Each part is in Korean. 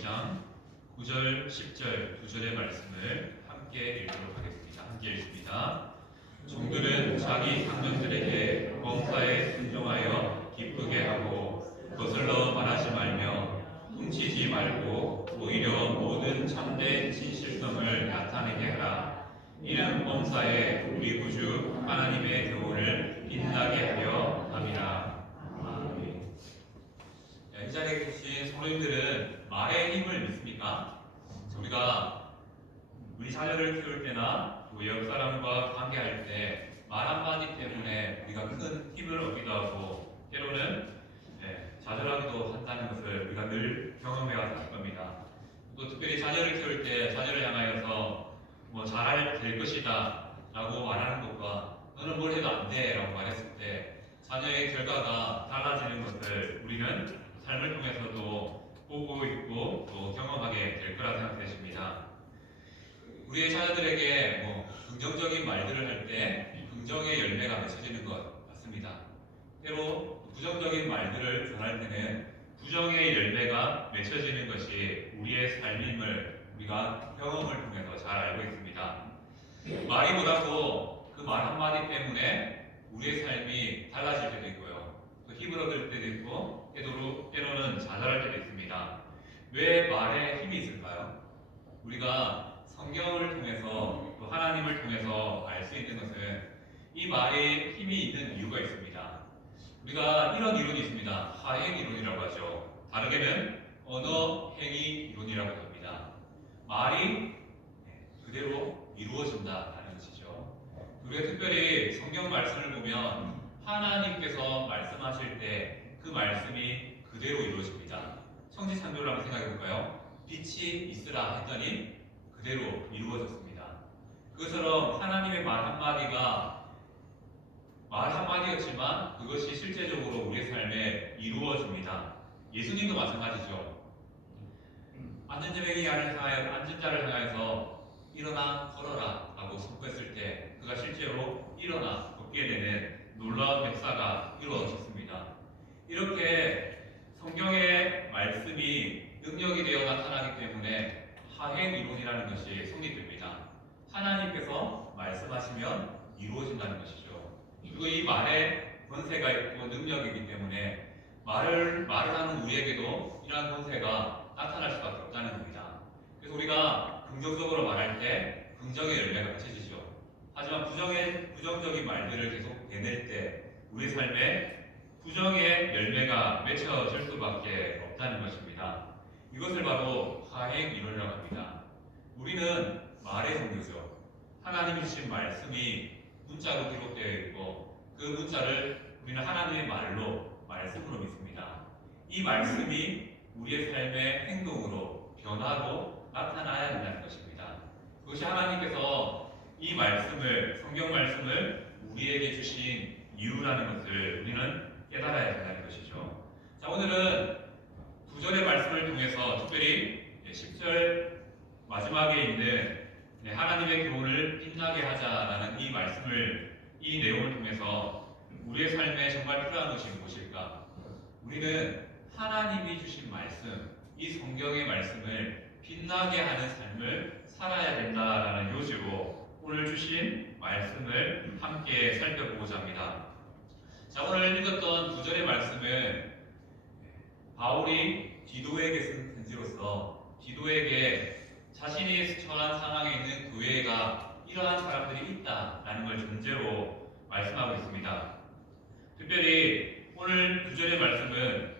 2장 9절, 10절, 2절의 말씀을 함께 읽도록 하겠습니다. 함께 읽습니다. 종들은 자기 상전들에게 범사에 순종하여 기쁘게 하고 거슬러 말하지 말며 훔치지 말고 오히려 모든 참된 진실성을 나타내게 하라. 이는 범사에 우리 구주 하나님의 교훈을 빛나게 하려 함이라. 아멘. 이 자리에 계신 성도님들은 말의 힘을 믿습니까? 우리 자녀를 키울 때나 또 옆 사람과 관계할 때 말 한마디 때문에 우리가 큰 힘을 얻기도 하고 때로는 좌절하기도 한다는 것을 우리가 늘 경험해 왔을 겁니다. 또 특별히 자녀를 키울 때 자녀를 향하여서 잘 될 것이다 라고 말하는 것과 너는 뭘 해도 안 돼 라고 말했을 때 자녀의 결과가 달라지는 것을 우리는 삶을 통해서도 보고 있고 또 경험하게 될 거라 생각되십니다. 우리의 자녀들에게 긍정적인 말들을 할 때 긍정의 열매가 맺혀지는 것 같습니다. 때로 부정적인 말들을 전할 때는 부정의 열매가 맺혀지는 것이 우리의 삶임을 우리가 경험을 통해서 잘 알고 있습니다. 말이 뭐라고 그 말 한마디 때문에 우리의 삶이 달라질 때도 있고요. 또 힘을 얻을 때도 있고 때로는 좌절할 때도 있습니다. 왜 말에 힘이 있을까요? 우리가 성경을 통해서 또 하나님을 통해서 알 수 있는 것은 이 말에 힘이 있는 이유가 있습니다. 우리가 이런 이론이 있습니다. 하행 이론이라고 하죠. 다르게는 언어 행위 이론이라고 합니다. 말이 그대로 이루어진다는 것이죠. 우리가 특별히 성경 말씀을 보면 하나님께서 말씀하실 때 그 말씀이 그대로 이루어집니다. 성지창조를 한번 생각해 볼까요? 빛이 있으라 했더니 그대로 이루어졌습니다. 그것처럼 하나님의 말 한마디였지만 그것이 실제적으로 우리의 삶에 이루어집니다. 예수님도 마찬가지죠. 앉은 자를 향하여서 일어나 걸어라 라고 선포했을 때 그가 실제로 일어나 걷게 되는 놀라운 역사가 이루어졌습니다. 이렇게 성경의 말씀이 능력이 되어 나타나기 때문에 하행 이론이라는 것이 성립됩니다. 하나님께서 말씀하시면 이루어진다는 것이죠. 그리고 이 말에 권세가 있고 능력이기 때문에 말을 하는 우리에게도 이러한 권세가 나타날 수밖에 없다는 겁니다. 그래서 우리가 긍정적으로 말할 때 긍정의 열매가 맺혀지죠. 하지만 부정적인 말들을 계속 내낼 때 우리 삶에 부정의 열매가 맺혀질 수밖에 없다는 것입니다. 이것을 바로 하행 이론이라고 합니다. 우리는 말의 종교죠. 하나님이 주신 말씀이 문자로 기록되어 있고 그 문자를 우리는 하나님의 말씀으로 믿습니다. 이 말씀이 우리의 삶의 행동으로 변화로 나타나야 된다는 것입니다. 그것이 하나님께서 이 성경 말씀을 우리에게 주신 이유라는 것을 우리는 깨달아야 된다는 것이죠. 자, 오늘은 9절의 말씀을 통해서 특별히 10절 마지막에 있는 하나님의 교훈을 빛나게 하자라는 이 내용을 통해서 우리의 삶에 정말 필요한 것이 무엇일까? 우리는 하나님이 주신 말씀, 이 성경의 말씀을 빛나게 하는 삶을 살아야 된다라는 요지로 오늘 주신 말씀을 함께 살펴보고자 합니다. 자, 오늘 읽었던 9절의 말씀은 바울이 디도에게 쓴 편지로서 디도에게 자신이 처한 상황에 있는 교회가 이러한 사람들이 있다라는 걸 전제로 말씀하고 있습니다. 특별히 오늘 9절의 말씀은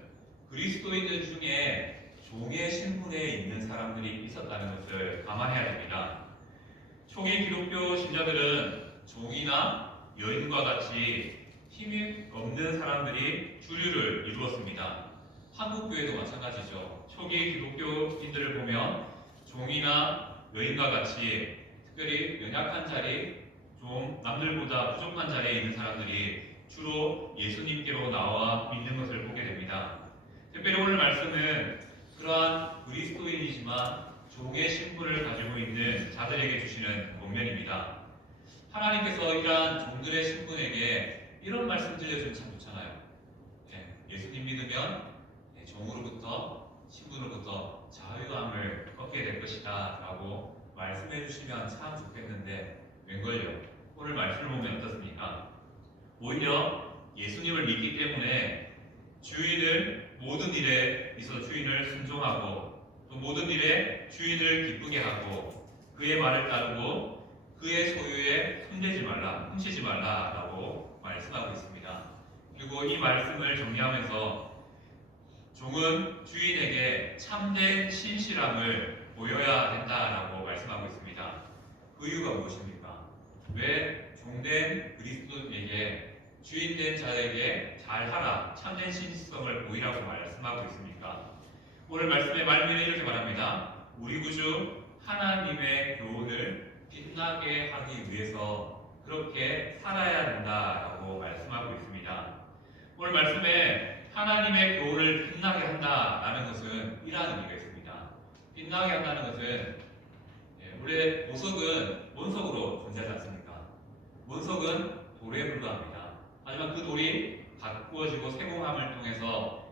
그리스도인들 중에 종의 신분에 있는 사람들이 있었다는 것을 감안해야 됩니다. 초기 기독교 신자들은 종이나 여인과 같이 힘이 없는 사람들이 주류를 이루었습니다. 한국 교회도 마찬가지죠. 초기 기독교인들을 보면 종이나 여인과 같이 특별히 연약한 자리, 좀 남들보다 부족한 자리에 있는 사람들이 주로 예수님께로 나와 믿는 것을 보게 됩니다. 특별히 오늘 말씀은 그러한 그리스도인이지만 종의 신분을 가지고 있는 자들에게 주시는 권면입니다. 하나님께서 이러한 종들의 신분에게 이런 말씀 들려주면 참 좋잖아요. 예수님 믿으면 종으로부터 신분으로부터 자유가 말씀해 주시면 참 좋겠는데 웬걸요? 오늘 말씀을 보면 어떻습니까? 오히려 예수님을 믿기 때문에 주인을 모든 일에 있어 주인을 순종하고 또 모든 일에 주인을 기쁘게 하고 그의 말을 따르고 그의 소유에 손대지 말라, 훔치지 말라라고 말씀하고 있습니다. 그리고 이 말씀을 정리하면서 종은 주인에게 참된 신실함을 보여야 된다라고 말씀하고 있습니다. 그 이유가 무엇입니까? 왜 종된 그리스도인에게 주인된 자에게 잘하라, 참된 신실성을 보이라고 말씀하고 있습니까? 오늘 말씀의 말미는 이렇게 말합니다. 우리 구주 하나님의 교훈을 빛나게 하기 위해서 그렇게 살아야 된다라고 말씀하고 있습니다. 오늘 말씀에 하나님의 교훈을 빛나게 한다라는 것은 이러한 의미가 있습니다. 빛나게 한다는 것은 원래 보석은 원석으로 존재하지 않습니까? 원석은 돌에 불과합니다. 하지만 그 돌이 가꾸어지고 세공함을 통해서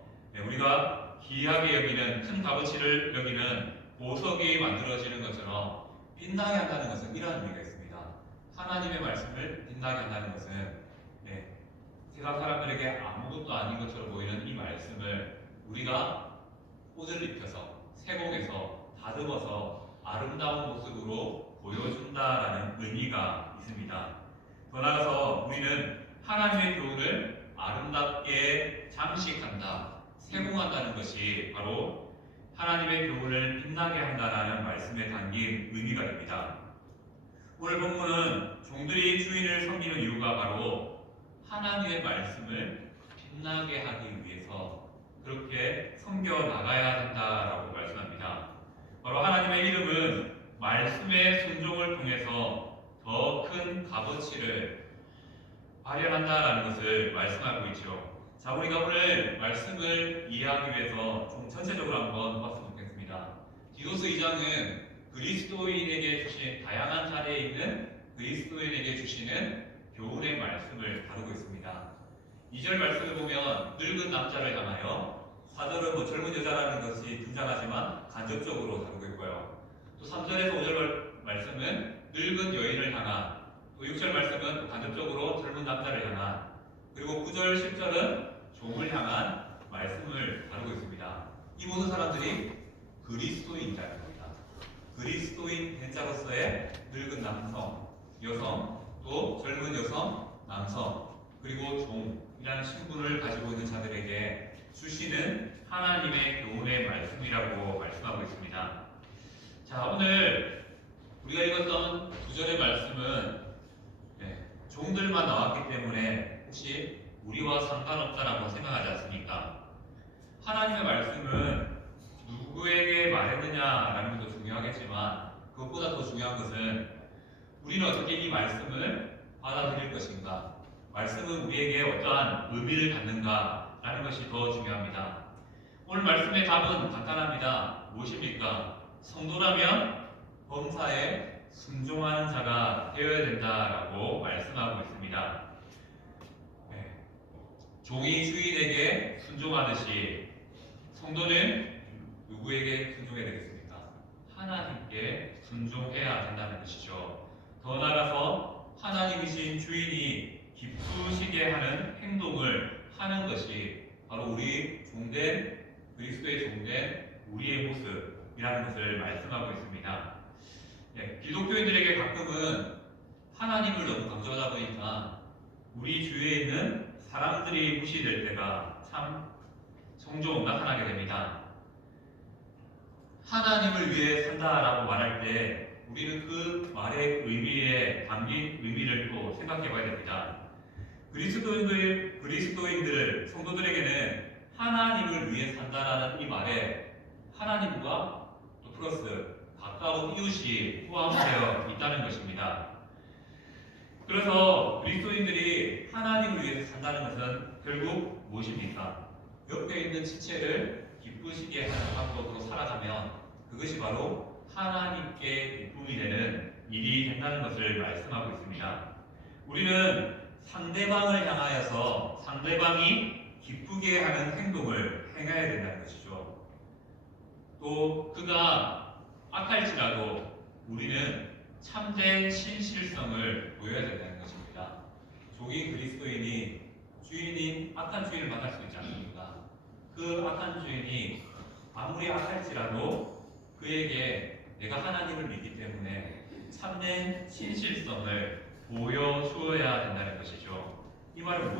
우리가 귀하게 여기는 큰 값어치를 여기는 보석이 만들어지는 것처럼 빛나게 한다는 것은 이러한 의미가 있습니다. 하나님의 말씀을 빛나게 한다는 것은 세상 사람들에게 아무것도 아닌 것처럼 보이는 이 말씀을 우리가 옷을 입혀서 세공해서 다듬어서 아름다운 모습으로 보여준다라는 의미가 있습니다. 더 나아가서 우리는 하나님의 교훈을 아름답게 장식한다, 세공한다는 것이 바로 하나님의 교훈을 빛나게 한다는 말씀에 담긴 의미가 됩니다. 오늘 본문은 종들이 주인을 섬기는 이유가 바로 하나님의 말씀을 빛나게 하기 위해서 그렇게 섬겨 나가야 한다라고 말씀합니다. 바로 하나님의 이름은 말씀의 순종을 통해서 더 큰 값어치를 발현한다라는 것을 말씀하고 있죠. 자, 우리가 오늘 말씀을 이해하기 위해서 좀 전체적으로 한번 봤으면 좋겠습니다. 디도서 2장은 그리스도인에게 주신 다양한 자리에 있는 그리스도인에게 주시는 교훈의 말씀을 다루고 있습니다. 2절 말씀을 보면 늙은 남자를 향하여 4절은 젊은 여자라는 것이 등장하지만 간접적으로 다루고 있고요. 또 3절에서 5절 말씀은 늙은 여인을 향한 또 6절 말씀은 간접적으로 젊은 남자를 향한 그리고 9절, 10절은 종을 향한 말씀을 다루고 있습니다. 이 모든 사람들이 그리스도인이라는 겁니다. 그리스도인 된 자로서의 늙은 남성, 여성, 또 젊은 여성, 남성, 그리고 종이라는 신분을 가지고 있는 자들에게 주시는 하나님의 교훈의 말씀이라고 말씀하고 있습니다. 자, 오늘 우리가 읽었던 2절의 말씀은 종들만 나왔기 때문에 혹시 우리와 상관없다라고 생각하지 않습니까? 하나님의 말씀은 누구에게 말했느냐라는 것도 중요하겠지만 그것보다 더 중요한 것은 우리는 어떻게 이 말씀을 받아들일 것인가? 말씀은 우리에게 어떠한 의미를 갖는가라는 것이 더 중요합니다. 오늘 말씀의 답은 간단합니다. 무엇입니까? 성도라면 범사에 순종하는 자가 되어야 된다라고 말씀하고 있습니다. 종이 주인에게 순종하듯이 성도는 누구에게 순종해야 되겠습니까? 하나님께 순종해야 된다는 것이죠. 더 나아가서 하나님이신 주인이 기쁘시게 하는 행동을 하는 것이 바로 우리 종된 그리스도의 종된 우리의 모습이라는 것을 말씀하고 있습니다. 기독교인들에게 가끔은 하나님을 너무 강조하다 보니까 우리 주위에 있는 사람들이 무시될 때가 참 종종 나타나게 됩니다. 하나님을 위해 산다라고 말할 때 우리는 그 말의 의미에 담긴 의미를 또 생각해 봐야 됩니다. 그리스도인들, 성도들에게는 하나님을 위해 산다라는 이 말에 하나님과 또 플러스 가까운 이웃이 포함되어 있다는 것입니다. 그래서 그리스도인들이 하나님을 위해서 산다는 것은 결국 무엇입니까? 옆에 있는 지체를 기쁘시게 하는 방법으로 살아가면 그것이 바로 하나님께 기쁨이 되는 일이 된다는 것을 말씀하고 있습니다. 우리는 상대방을 향하여서 상대방이 기쁘게 하는 행동을 행해야 된다는 것이죠. 또 그가 악할지라도 우리는 참된 신실성을 보여야 된다는 것입니다. 종이 그리스도인이 주인인 악한 주인을 만날 수 있지 않습니까? 그 악한 주인이 아무리 악할지라도 그에게 내가 하나님을 믿기 때문에 참된 신실성을 보여주어야 된다는 것이죠. 이 말은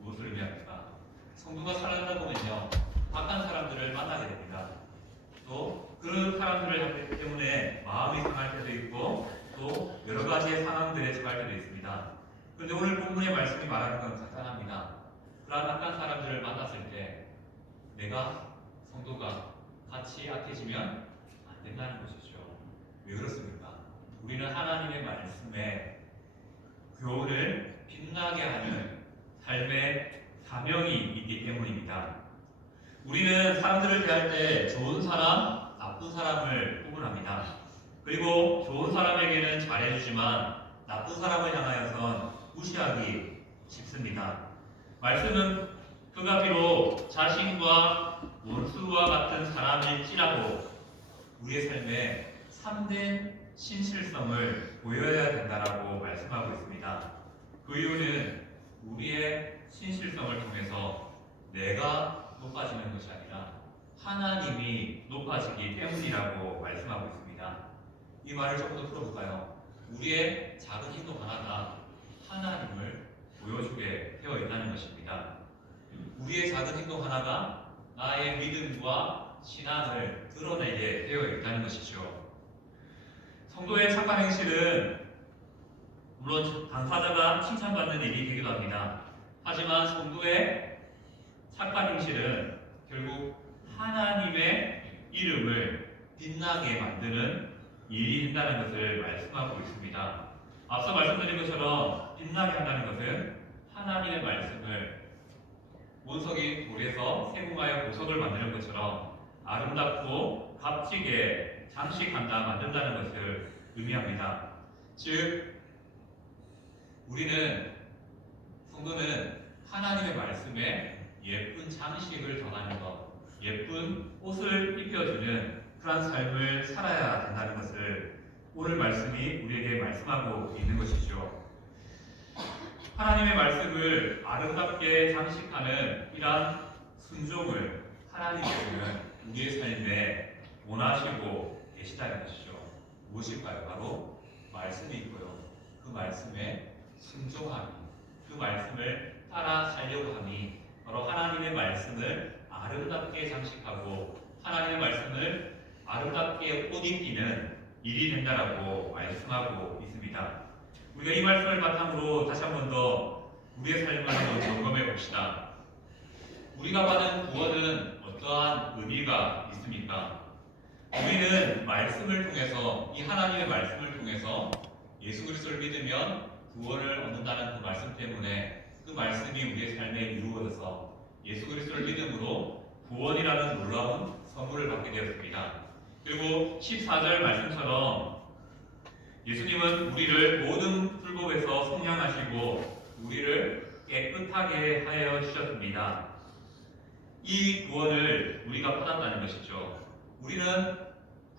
무엇을 의미합니까? 성도가 살아가다 보면요, 악한 사람들을 만나게 됩니다. 또 그 사람들을 때문에 마음이 상할 때도 있고 또 여러 가지의 상황들에 처할 때도 있습니다. 그런데 오늘 본문의 말씀이 말하는 건 간단합니다. 그러한 악한 사람들을 만났을 때 내가 성도가 같이 악해지면 안 된다는 것이죠. 왜 그렇습니까? 우리는 하나님의 말씀에 교훈을 빛나게 하는 삶의 사명이 있기 때문입니다. 우리는 사람들을 대할 때 좋은 사람, 나쁜 사람을 구분합니다. 그리고 좋은 사람에게는 잘해주지만 나쁜 사람을 향하여선 무시하기 쉽습니다. 말씀은 그가 비록 자신과 원수와 같은 사람일지라도 우리의 삶에 참된 신실성을 보여야 된다라고 말씀하고 있습니다. 그 이유는 우리의 신실성을 통해서 내가 높아지는 것이 아니라 하나님이 높아지기 때문이라고 말씀하고 있습니다. 이 말을 조금 더 풀어볼까요? 우리의 작은 행동 하나가 하나님을 보여주게 되어 있다는 것입니다. 우리의 작은 행동 하나가 나의 믿음과 신앙을 드러내게 되어 있다는 것이죠. 성도의 착한 행실은 물론 당사자가 칭찬받는 일이 되기도 합니다. 하지만 성도의 착한 행실은 결국 하나님의 이름을 빛나게 만드는 일이 된다는 것을 말씀하고 있습니다. 앞서 말씀드린 것처럼 빛나게 한다는 것은 하나님의 말씀을 원석이 돌에서 세공하여 보석을 만드는 것처럼 아름답고 값지게 장식한다, 만든다는 것을 의미합니다. 즉, 우리는, 성도는 하나님의 말씀에 예쁜 장식을 더하는 것, 예쁜 옷을 입혀주는 그러한 삶을 살아야 된다는 것을 오늘 말씀이 우리에게 말씀하고 있는 것이죠. 하나님의 말씀을 아름답게 장식하는 이러한 순종을 하나님께서는 우리의 삶에 원하시고 계시다는 것이죠. 무엇일까요? 바로 말씀이 있고요. 그 말씀에 순종함이, 그 말씀을 따라 살려고 함이 바로 하나님의 말씀을 아름답게 장식하고 하나님의 말씀을 아름답게 옷 입히는 일이 된다라고 말씀하고 있습니다. 우리가 이 말씀을 바탕으로 다시 한 번 더 우리의 삶을 한번 점검해 봅시다. 우리가 받은 구원은 어떠한 의미가 있습니까? 우리는 말씀을 통해서, 이 하나님의 말씀을 통해서 예수 그리스도를 믿으면 구원을 얻는다는 그 말씀 때문에 그 말씀이 우리의 삶에 이루어져서 예수 그리스도를 믿음으로 구원이라는 놀라운 선물을 받게 되었습니다. 그리고 14절 말씀처럼 예수님은 우리를 모든 불법에서 속량하시고 우리를 깨끗하게 하여 주셨습니다. 이 구원을 우리가 받았다는 것이죠. 우리는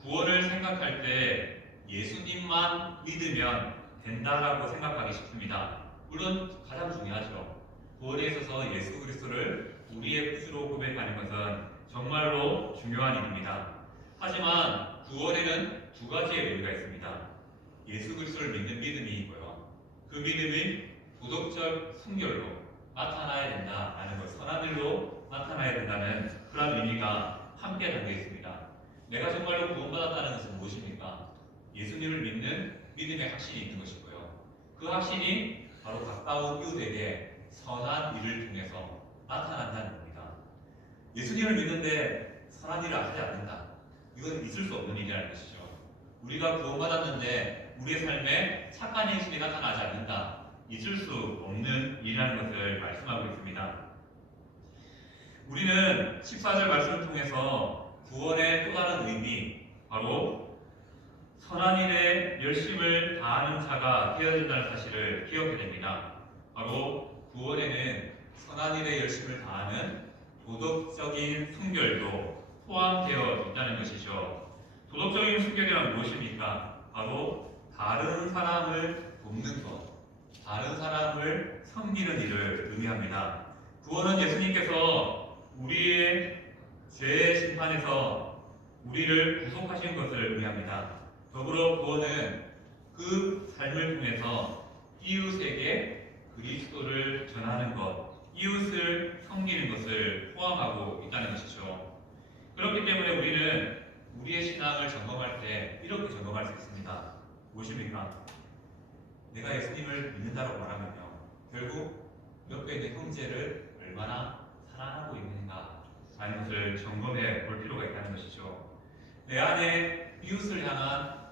구원을 생각할 때 예수님만 믿으면 된다라고 생각하기 쉽습니다. 물론 가장 중요하죠. 구원에 있어서 예수 그리스도를 우리의 뜻으로 고백하는 것은 정말로 중요한 일입니다. 하지만 구원에는 두 가지의 의미가 있습니다. 예수 그리스도를 믿는 믿음이 있고요. 그 믿음이 도덕적 순결로 나타나야 된다라는 것, 선한 일로 나타나야 된다는 그런 의미가 함께 담겨 있습니다. 내가 정말로 구원받았다는 것은 무엇입니까? 예수님을 믿는 믿음의 확신이 있는 것이고요. 그 확신이 바로 가까운 이웃에게 선한 일을 통해서 나타난다는 겁니다. 예수님을 믿는데 선한 일을 하지 않는다. 이건 있을 수 없는 일이라는 것이죠. 우리가 구원받았는데 우리의 삶에 착한 행실이 나타나지 않는다. 있을 수 없는 일이라는 것을 말씀하고 있습니다. 우리는 14절 말씀을 통해서 구원의 또 다른 의미, 바로 선한 일에 열심을 다하는 자가 되어진다는 사실을 기억하게 됩니다. 바로 구원에는 선한 일에 열심을 다하는 도덕적인 순결도 포함되어 있다는 것이죠. 도덕적인 순결이란 무엇입니까? 바로 다른 사람을 돕는 것, 다른 사람을 섬기는 일을 의미합니다. 구원은 예수님께서 우리의 죄의 심판에서 우리를 구속하신 것을 의미합니다. 더불어 구원은 그 삶을 통해서 이웃에게 그리스도를 전하는 것, 이웃을 섬기는 것을 포함하고 있다는 것이죠. 그렇기 때문에 우리는 우리의 신앙을 점검할 때 이렇게 점검할 수 있습니다. 무엇입니까? 내가 예수님을 믿는다고 말하면요, 결국 옆에 있는 형제를 얼마나 사랑하고 있는가 하는 것을 점검해 볼 필요가 있다는 것이죠. 내 안에 이웃을 향한,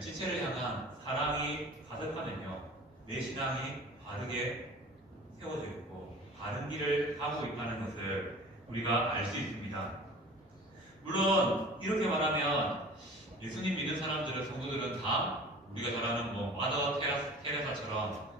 지체를 향한 사랑이 가득하면요, 내 신앙이 바르게 세워져 있고 바른 길을 가고 있다는 것을 우리가 알 수 있습니다. 물론 이렇게 말하면 예수님 믿는 사람들은, 성도들은 다 우리가 잘 아는 마더 테레사처럼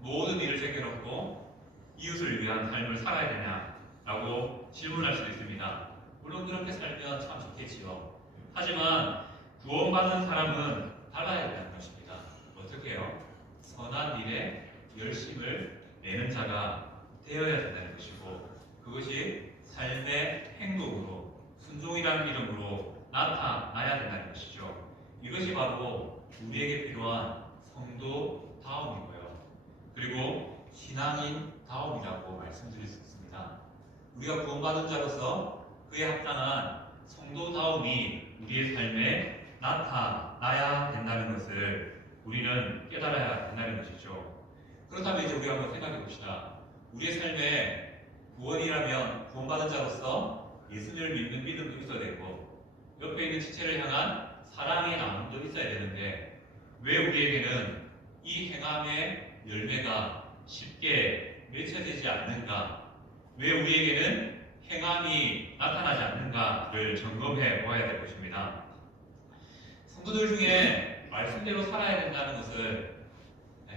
모든 일을 제껴놓고 이웃을 위한 삶을 살아야 되냐라고 질문할 수도 있습니다. 물론 그렇게 살면 참 좋겠지요. 하지만 구원받은 사람은 달라야 된다는 것입니다. 어떻게 해요? 선한 일에 열심을 내는 자가 되어야 된다는 것이고, 그것이 삶의 행동으로, 순종이라는 이름으로 나타나야 된다는 것이죠. 이것이 바로 우리에게 필요한 성도다움이고요. 그리고 신앙인다움이라고 말씀드릴 수 있습니다. 우리가 구원받은 자로서 그에 합당한 성도다움이 우리의 삶에 나타나야 된다는 것을 우리는 깨달아야 된다는 것이죠. 그렇다면 이제 우리가 한번 생각해 봅시다. 우리의 삶에 구원이라면 구원받은 자로서 예수님을 믿는 믿음도 있어야 되고, 옆에 있는 지체를 향한 사랑의 나눔도 있어야 되는데, 왜 우리에게는 이 행함의 열매가 쉽게 맺혀지지 않는가? 왜 우리에게는 행함이 나타나지 않는가를 점검해 보아야 될 것입니다. 성도들 중에 말씀대로 살아야 된다는 것을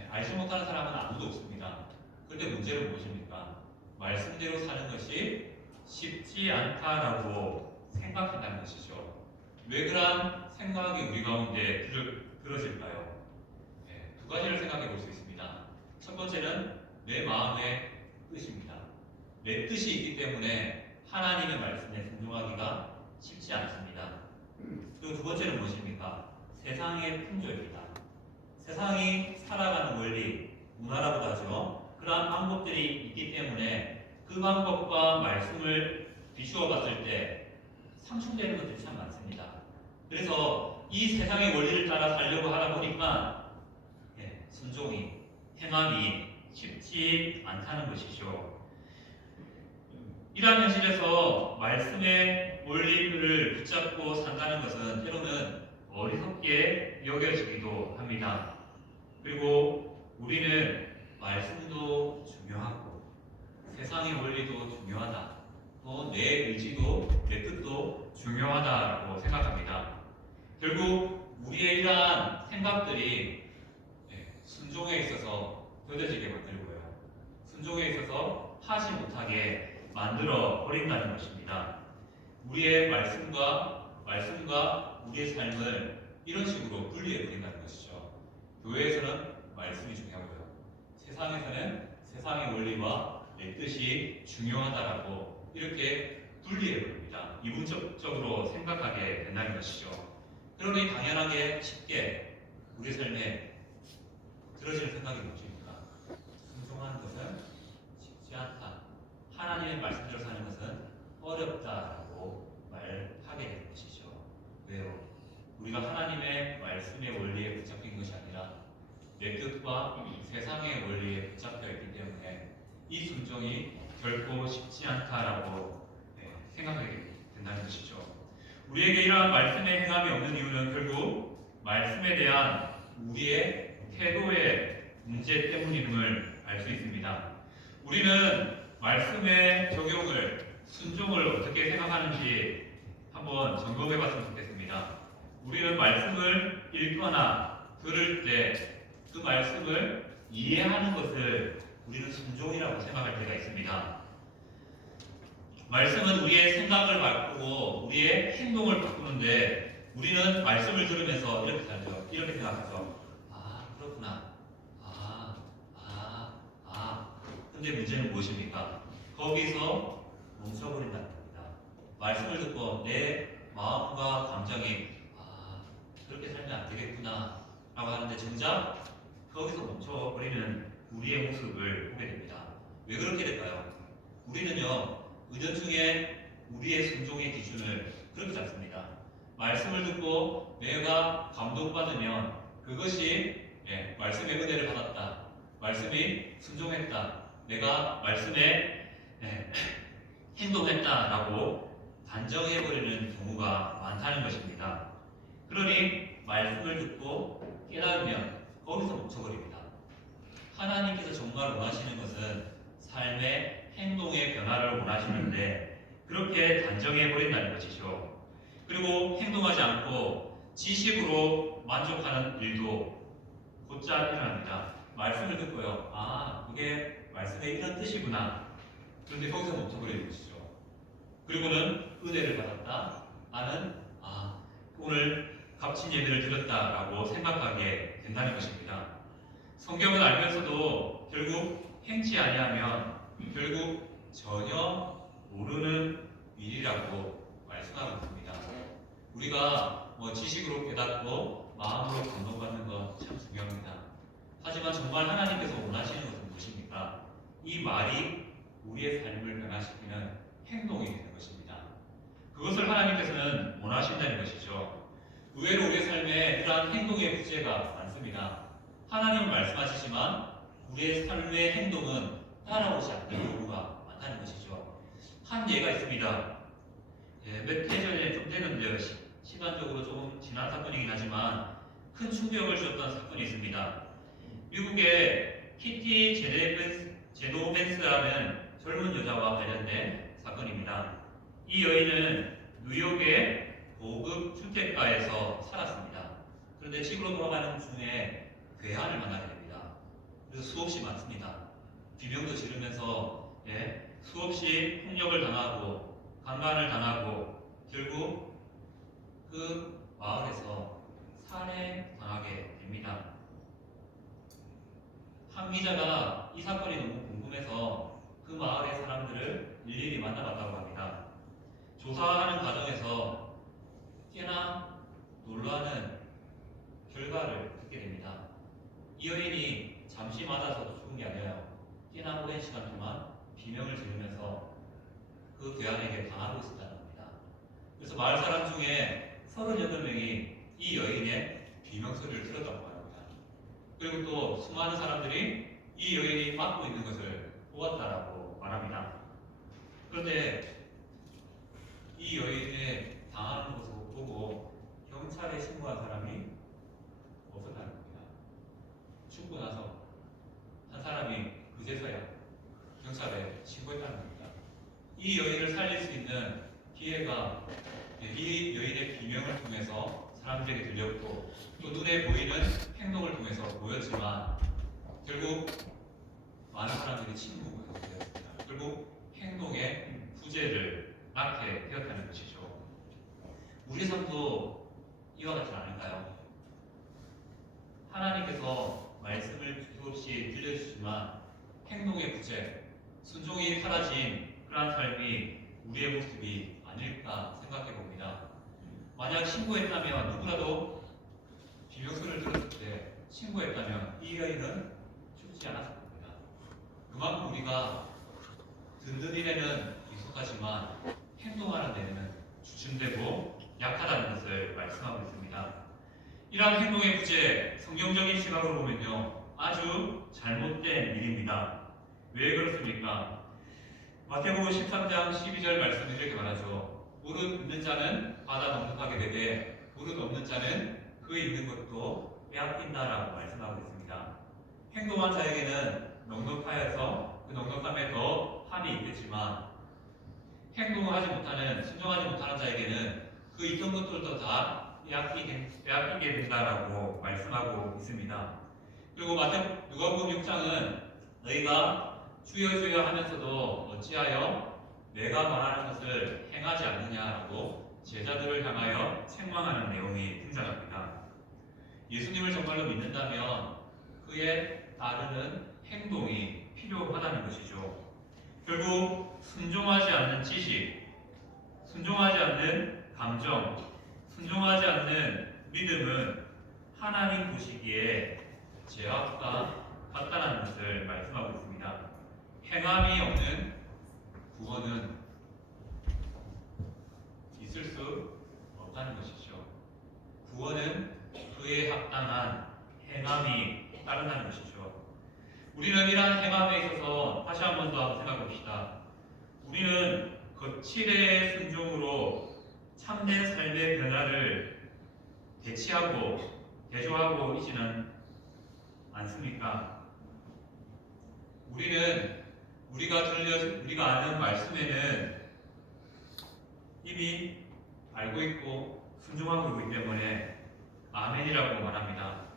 알지 못하는 사람은 아무도 없습니다. 그런데 문제는 무엇입니까? 말씀대로 사는 것이 쉽지 않다라고 생각한다는 것이죠. 왜 그런 생각이 우리 가운데 들어질까요? 두 가지를 생각해 볼 수 있습니다. 첫 번째는 내 마음의 뜻입니다. 내 뜻이 있기 때문에 하나님의 말씀에 순종하기가 쉽지 않습니다. 그리고 두 번째는 무엇입니까? 세상의 풍조입니다. 세상이 살아가는 원리, 문화라고도 하죠. 그러한 방법들이 있기 때문에 그 방법과 말씀을 비추어 봤을 때 상충되는 것들이 참 많습니다. 그래서 이 세상의 원리를 따라 살려고 하다 보니까 순종이, 행함이 쉽지 않다는 것이죠. 이러한 현실에서 말씀의 원리를 붙잡고 산다는 것은 때로는 어리석게 여겨지기도 합니다. 그리고 우리는 말씀도 중요하고 세상의 원리도 중요하다, 또 내 의지도 내 뜻도 중요하다고 생각합니다. 결국 우리의 이러한 생각들이 순종에 있어서 더뎌지게 만들고요, 순종에 있어서 하지 못하게 만들어 버린다는 것입니다. 우리의 말씀과 우리의 삶을 이런 식으로 분리해 버린다는 것이죠. 교회에서는 말씀이 중요하고요, 세상에서는 세상의 원리와 내 뜻이 중요하다라고 이렇게 분리해 버립니다. 이분적으로 생각하게 된다는 것이죠. 그러니 당연하게 쉽게 우리 삶에 들어지는 생각이 무엇입니까? 순종하는 것은 쉽지 않다, 하나님의 말씀대로 사는 것은 어렵다라고 말하게 되는 것이죠. 왜요? 우리가 하나님의 말씀의 원리에 붙잡힌 것이 아니라 내 뜻과 세상의 원리에 붙잡혀 있기 때문에 이 순종이 결코 쉽지 않다라고 생각하게 된다는 것이죠. 우리에게 이러한 말씀의 행함이 없는 이유는 결국 말씀에 대한 우리의 태도의 문제 때문임을 알 수 있습니다. 우리는 말씀의 적용을, 순종을 어떻게 생각하는지 한번 점검해 봤으면 좋겠습니다. 우리는 말씀을 읽거나 들을 때 그 말씀을 이해하는 것을 우리는 순종이라고 생각할 때가 있습니다. 말씀은 우리의 생각을 바꾸고 우리의 행동을 바꾸는데 우리는 말씀을 들으면서 이렇게 살죠. 이렇게 생각하죠. 아, 그렇구나. 아, 아, 아. 근데 문제는 무엇입니까? 거기서 멈춰버린다는 겁니다. 말씀을 듣고 내 마음과 감정이 그렇게 살면 안 되겠구나 라고 하는데 정작 거기서 멈춰버리는 우리의 모습을 보게 됩니다. 왜 그렇게 될까요? 우리는요, 은연중에 우리의 순종의 기준을 그렇게 잡습니다. 말씀을 듣고 내가 감동받으면 그것이 말씀의 은혜를 받았다. 말씀이 순종했다. 내가 말씀에 행동했다라고 단정해버리는 경우가 많다는 것입니다. 그러니 말씀을 듣고 깨달으면 거기서 멈춰버립니다. 하나님께서 정말 원하시는 것은 삶의 행동의 변화를 원하시는데 그렇게 단정해버린다는 것이죠. 그리고 행동하지 않고 지식으로 만족하는 일도 곧잘 일어납니다. 말씀을 듣고요. 이게 말씀의 이런 뜻이구나. 그런데 거기서 멈춰버리는 것이죠. 그리고는 은혜를 받았다. 나는 오늘 값진 예배를 드렸다라고 생각하게 된다는 것입니다. 성경은 알면서도 결국 행치 아니하면 결국 전혀 모르는 일이라고 말씀하고 있습니다. 우리가 지식으로 깨닫고 마음으로 감동받는 것 참 중요합니다. 하지만 정말 하나님께서 원하시는 것은 무엇입니까? 이 말이 우리의 삶을 변화시키는 행동이 되는 것입니다. 그것을 하나님께서는 원하신다는 것이죠. 의외로 우리의 삶에 이러한 행동의 부재가 많습니다. 하나님은 말씀하시지만 우리의 삶의 행동은 따라오지 않는 경우가 많다는 것이죠. 한 예가 있습니다. 몇 해 전에 좀 되는데요. 시간적으로 조금 지난 사건이긴 하지만 큰 충격을 줬던 사건이 있습니다. 미국의 키티 제노벤스라는 젊은 여자와 관련된 사건입니다. 이 여인은 뉴욕의 고급 주택가에서 살았습니다. 그런데 집으로 돌아가는 중에 괴한을 만나게 됩니다. 그래서 수없이 많습니다. 비명도 지르면서 수없이 폭력을 당하고 강간을 당하고 결국 그 마을에서 살해당하게 됩니다. 한 기자가 이 사건이 너무 궁금해서 그 마을의 사람들을 일일이 만나봤다고 합니다. 조사하는 과정에서 꽤나 놀라는 결과를 듣게 됩니다. 이 여인이 잠시 맞아서 죽은 게 아니라요. 꽤나 오랜 시간 동안 비명을 지르면서 그 괴한에게 당하고 있었다는 겁니다. 그래서 마을 사람 중에 38명이 이 여인의 비명 소리를 들었다고 합니다. 그리고 또 수많은 사람들이 이 여인이 맞고 있는 것을 보았다라고 말합니다. 그런데 이 여인의 당하는 것을 보고 경찰에 신고한 사람이 없었다는 겁니다. 죽고 나서 한 사람이 그제서야 경찰에 신고했다는 겁니다. 이 여인을 살릴 수 있는 기회가 이 여인의 비명을 통해서 사람들에게 들렸고 또 눈에 보이는 행동을 통해서 보였지만 결국 많은 사람들이 침묵을 되었습니다. 결국 행동의 부재를 낳게 되었다는 것이죠. 우리 삶도 이와 같지 않을까요? 하나님께서 말씀을 수없이 들려주시지만 행동의 부재, 순종이 사라진 그러한 삶이 우리의 모습이 아닐까 생각해 봅니다. 만약 신고했다면 누구라도 비명소리를 들었을 때 신고했다면 이 여인은 죽지 않았을 겁니다. 그만큼 우리가 듣는 일에는 익숙하지만 행동하는 데는 주춤되고 약하다는 것을 말씀하고 있습니다. 이러한 행동의 부재, 성경적인 시각으로 보면요 아주 잘못된 일입니다. 왜 그렇습니까? 마태복음 13장 12절 말씀이 이렇게 말하죠. 무릇 있는 자는 받아 넉넉하게 되되 무릇 없는 자는 그 있는 것도 빼앗긴다라고 말씀하고 있습니다. 행동한 자에게는 넉넉하여서 그 넉넉함에 더 함이 있겠지만 행동을 하지 못하는, 순종하지 못하는 자에게는 그 있던 것들도 다 빼앗기게 된다라고 말씀하고 있습니다. 그리고 누가복음 6장은 너희가 주여 주여 하면서도 어찌하여 내가 말하는 것을 행하지 않느냐라고 제자들을 향하여 책망하는 내용이 등장합니다. 예수님을 정말로 믿는다면 그에 따르는 행동이 필요하다는 것이죠. 결국 순종하지 않는 지식, 순종하지 않는 감정, 순종하지 않는 믿음은 하나님 보시기에 죄악과 같다는 것을 말씀하고 있습니다. 행함이 없는 구원은 있을 수 없다는 것이죠. 구원은 그에 합당한 행함이 따른다는 것이죠. 우리는 이러한 행함에 있어서 다시 한 번 더 생각해 봅시다. 우리는 거칠의 순종으로 참된 삶의 변화를 대치하고 대조하고 있지는 않습니까? 우리는 우리가 아는 말씀에는 이미 알고 있고 순종하고 있기 때문에 아멘이라고 말합니다.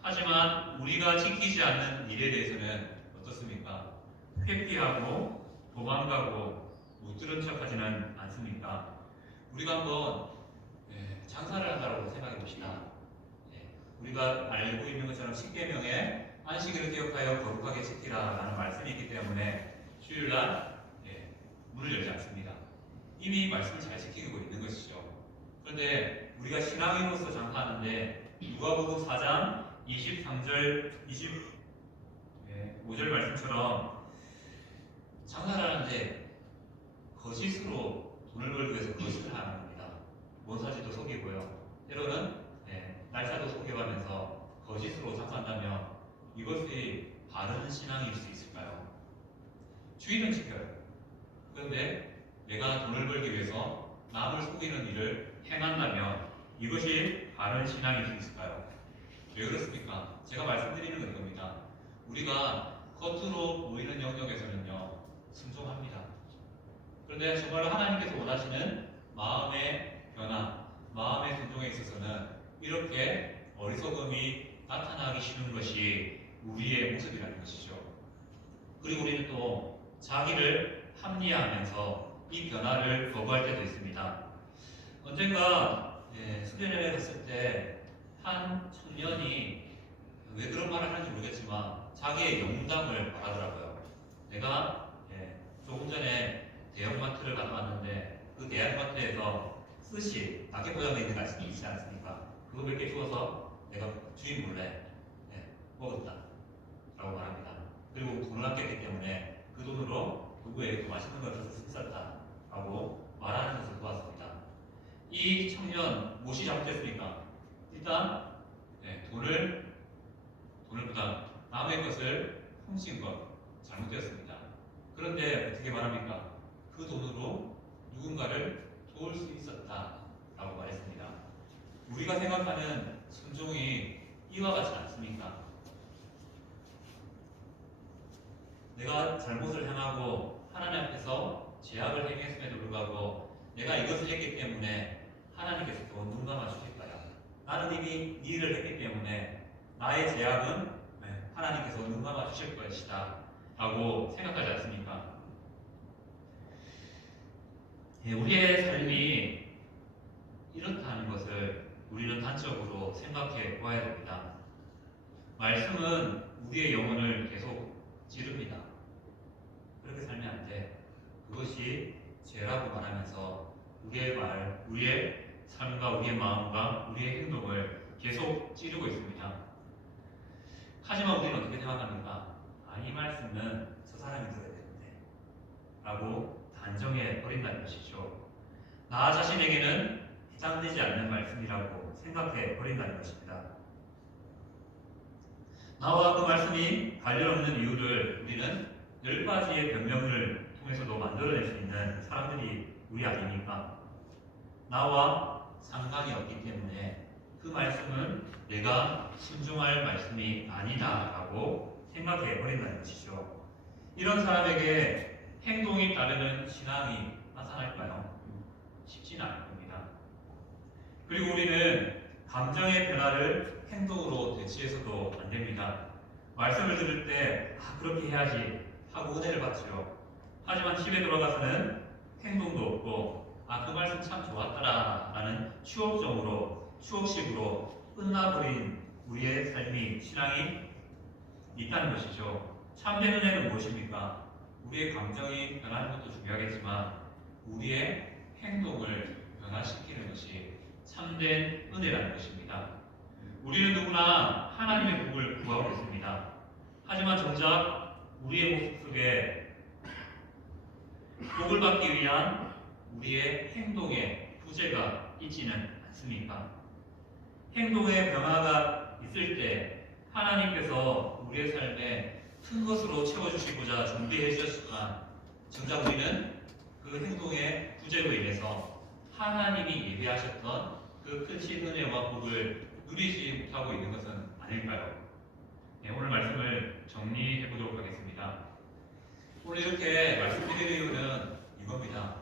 하지만 우리가 지키지 않는 일에 대해서는 어떻습니까? 회피하고 도망가고 못 들은 척하지는 않습니까? 우리가 한번 장사를 한다고 생각해 봅시다. 우리가 알고 있는 것처럼 십계명에 안식일을 기억하여 거룩하게 지키라라는 말씀이 있기 때문에 주일날 문을 열지 않습니다. 이미 말씀을 잘 지키고 있는 것이죠. 그런데 우리가 신앙인으로서 장사하는데 누가복음 4장 23절 25절 말씀처럼 장사를 하는데 거짓으로 돈을 벌기 위해서 거짓을 하는 겁니다. 원사지도 속이고요. 때로는 날짜도 속여가면서 거짓으로 장사한다면 이것이 바른 신앙일 수 있을까요? 주의는 지켜요. 그런데 내가 돈을 벌기 위해서 남을 속이는 일을 행한다면 이것이 바른 신앙일 수 있을까요? 왜 그렇습니까? 제가 말씀드리는 건 이겁니다. 우리가 겉으로 보이는 영역에서는요 순종합니다. 그런데 정말로 하나님께서 원하시는 마음의 변화, 마음의 순종에 있어서는 이렇게 어리석음이 나타나기 쉬운 것이 우리의 모습이라는 것이죠. 그리고 우리는 또 자기를 합리화하면서 이 변화를 거부할 때도 있습니다. 언젠가 수련회에 갔을 때 한 청년이 왜 그런 말을 하는지 모르겠지만 자기의 영담을 말하더라고요. 내가 조금 전에 대형마트를 갔다 왔는데 그 대형마트에서 스시 낙게 포장되어 있는 거 있지 않습니까? 그거 몇 개 주워서 내가 주인 몰래 먹었다 라고 말합니다. 그리고 돈을 아꼈기 때문에 그 돈으로 누구에게 더 맛있는 걸 사서 샀다 라고 말하는 것을 보았습니다. 이 청년 무엇이 잘못됐습니까? 일단 돈을보다 남의 것을 훔친 것 잘못되었습니다. 그런데 어떻게 말합니까? 그 돈으로 누군가를 도울 수 있었다 라고 말했습니다. 우리가 생각하는 순종이 이와 같지 않습니까? 내가 잘못을 행하고 하나님 앞에서 죄악을 행했음에도 불구하고 내가 이것을 했기 때문에 하나님께서 또 눈 감아주실까요? 나는 이미 이 일을 했기 때문에 나의 죄악은 하나님께서 눈 감아주실 것이다 라고 생각하지 않습니까? 우리의 삶이 이렇다는 것을 우리는 단적으로 생각해 보아야 됩니다. 말씀은 우리의 영혼을 계속 찌릅니다. 그렇게 살면 안 돼. 그것이 죄라고 말하면서 우리의 삶과 우리의 마음과 우리의 행동을 계속 찌르고 있습니다. 하지만 우리는 어떻게 생각합니까? 이 말씀은 저 사람이 들어야 되는데 라고 단정해 버린다는 것이죠. 나 자신에게는 해당되지 않는 말씀이라고 생각해 버린다는 것입니다. 나와 그 말씀이 관련 없는 이유를 우리는 10가지의 변명을 통해서도 만들어낼 수 있는 사람들이 우리 아닙니까? 나와 상관이 없기 때문에 그 말씀은 내가 순종할 말씀이 아니다 라고 생각해 버린다는 것이죠. 이런 사람에게 행동이 따르는 신앙이 나타날까요? 쉽지는 않을 겁니다. 그리고 우리는 감정의 변화를 행동으로 대체해서도 안 됩니다. 말씀을 들을 때 그렇게 해야지 하고 은혜를 받죠. 하지만 집에 돌아가서는 행동도 없고 아, 그 말씀 참 좋았더라 라는 추억식으로 끝나버린 우리의 삶이, 신앙이 있다는 것이죠. 참된 은혜는 무엇입니까? 우리의 감정이 변하는 것도 중요하겠지만 우리의 행동을 변화시키는 것이 참된 은혜라는 것입니다. 우리는 누구나 하나님의 복을 구하고 있습니다. 하지만 정작 우리의 모습 속에 복을 받기 위한 우리의 행동에 부재가 있지는 않습니까? 행동의 변화가 있을 때 하나님께서 우리의 삶에 큰 것으로 채워주시고자 준비해 주셨지만 정작 우리는 그 행동의 부재로 인해서 하나님이 예비하셨던 그 크신 은혜와 복을 누리지 못하고 있는 것은 아닐까요? 네, 오늘 말씀을 정리해 보도록 하겠습니다. 오늘 이렇게 말씀드릴 이유는 이겁니다.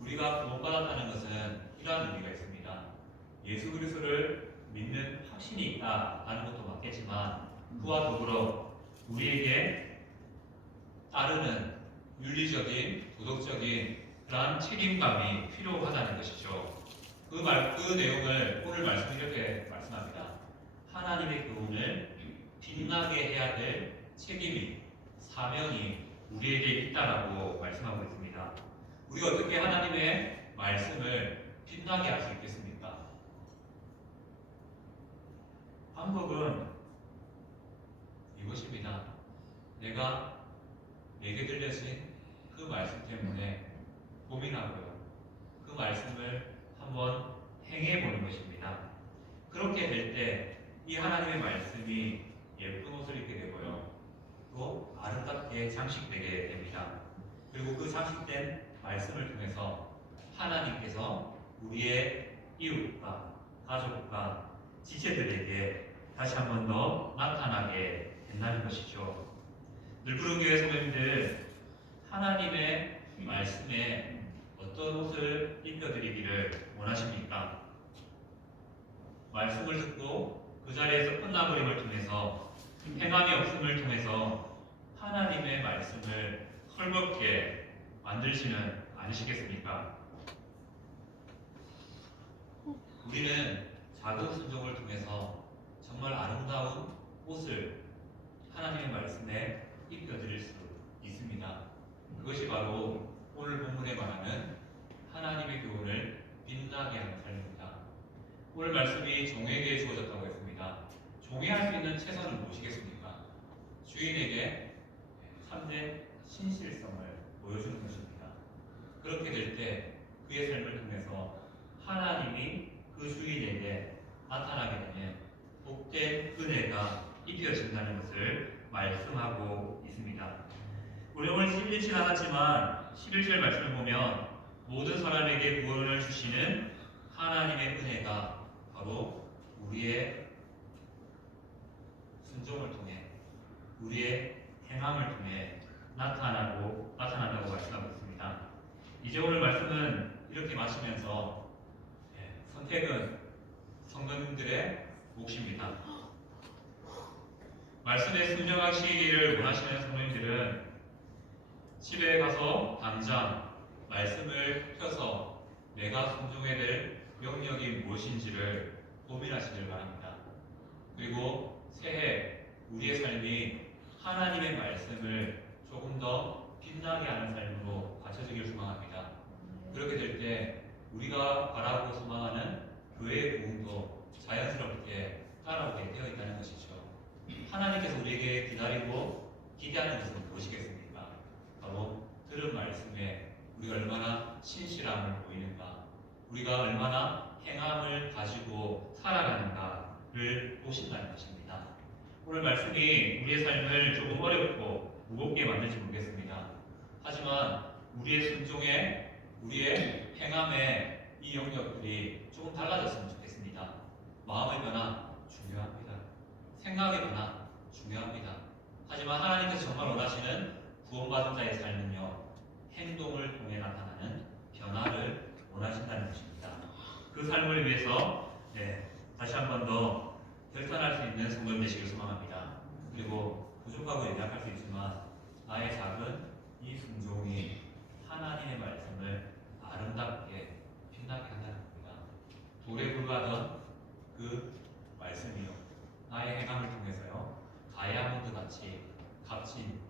우리가 구원받았다는 것은 이러한 의미가 있습니다. 예수 그리스도를 믿는 확신이 있다라는 것도 맞겠지만 그와 더불어 우리에게 따르는 윤리적인, 도덕적인 그러한 책임감이 필요하다는 것이죠. 그 내용을 오늘 말씀 이렇게 말씀합니다. 하나님의 교훈을 빛나게 해야 될 책임이, 사명이 우리에게 있다라고 말씀하고 있습니다. 우리가 어떻게 하나님의 말씀을 빛나게 할 수 있겠습니까? 방법은 이것입니다. 내게 들려진 그 말씀 때문에 고민하고요. 그 말씀을 한번 행해 보는 것입니다. 그렇게 될 때 이 하나님의 말씀이 예쁜 옷을 입게 되고요. 또 아름답게 장식되게 됩니다. 그리고 그 장식된 말씀을 통해서 하나님께서 우리의 이웃과 가족과 지체들에게 다시 한 번 더 나타나게 된다는 것이죠. 늘푸른교회 성도님들, 하나님의 말씀에 어떤 옷을 입혀드리기를 원하십니까? 말씀을 듣고 그 자리에서 끝나버림을 통해서, 행함이 없음을 통해서 하나님의 말씀을 헐겁게 만들지는 않으시겠습니까? 우리는 작은 순종을 통해서 정말 아름다운 옷을 하나님의 말씀에 입혀드릴 수 있습니다. 그것이 바로 오늘 본문에 말하는 하나님의 교훈을 빛나게 하는 삶입니다. 오늘 말씀이 종에게 주어졌다고 했습니다. 종이 할 수 있는 최선은 무엇이겠습니까? 주인에게 참된 신실성을 보여주는 것입니다. 그렇게 될 때 그의 삶을 통해서 하나님이 그 주인에게 나타나게 되는 복된 은혜가 입혀진다는 것을 말씀하고 있습니다. 우리 오늘 읽진 않았지만 11절 말씀을 보면 모든 사람에게 구원을 주시는 하나님의 은혜가 바로 우리의 순종을 통해, 우리의 행함을 통해 나타난다고 말씀하고 있습니다. 이제 오늘 말씀은 이렇게 마치면서 선택은 성도님들의 몫입니다. 말씀에 순종하시기를 원하시는 성도님들은 집에 가서 당장 말씀을 펴서 내가 순종해야 될 영역이 무엇인지를 고민하시길 바랍니다. 그리고 새해 우리의 삶이 하나님의 말씀을 조금 더 빛나게 하는 삶으로 갖춰지길 소망합니다. 그렇게 될 때 우리가 바라고 소망하는 교회의 부흥도 자연스럽게 따라오게 되어 있다는 것이죠. 하나님께서 우리에게 기다리고 기대하는 것은 무엇이겠습니까? 바로 들은 말씀에 우리가 얼마나 신실함을 보이는가, 우리가 얼마나 행함을 가지고 살아가는가를 보신다는 것입니다. 오늘 말씀이 우리의 삶을 조금 어렵고 무겁게 만들지 모르겠습니다. 하지만 우리의 순종에, 우리의 행함에 이 영역들이 조금 달라졌으면 좋겠습니다. 마음의 변화 중요합니다. 생각의 변화 중요합니다. 하지만 하나님께서 정말 원하시는 구원받은 자의 삶은요, 행동을 통해 나타나는 변화를 원하신다는 것입니다. 그 삶을 위해서 다시 한 번 더 결단할 수 있는 성도님 되시길 소망합니다. 그리고 부족하고 연약할 수 있지만 나의 작은 이 순종이 하나님의 말씀을 아름답게 신나게 한다는 겁니다. 돌에 불과하던 그 말씀이요. 나의 행함을 통해서요. 다이아몬드 같이 값진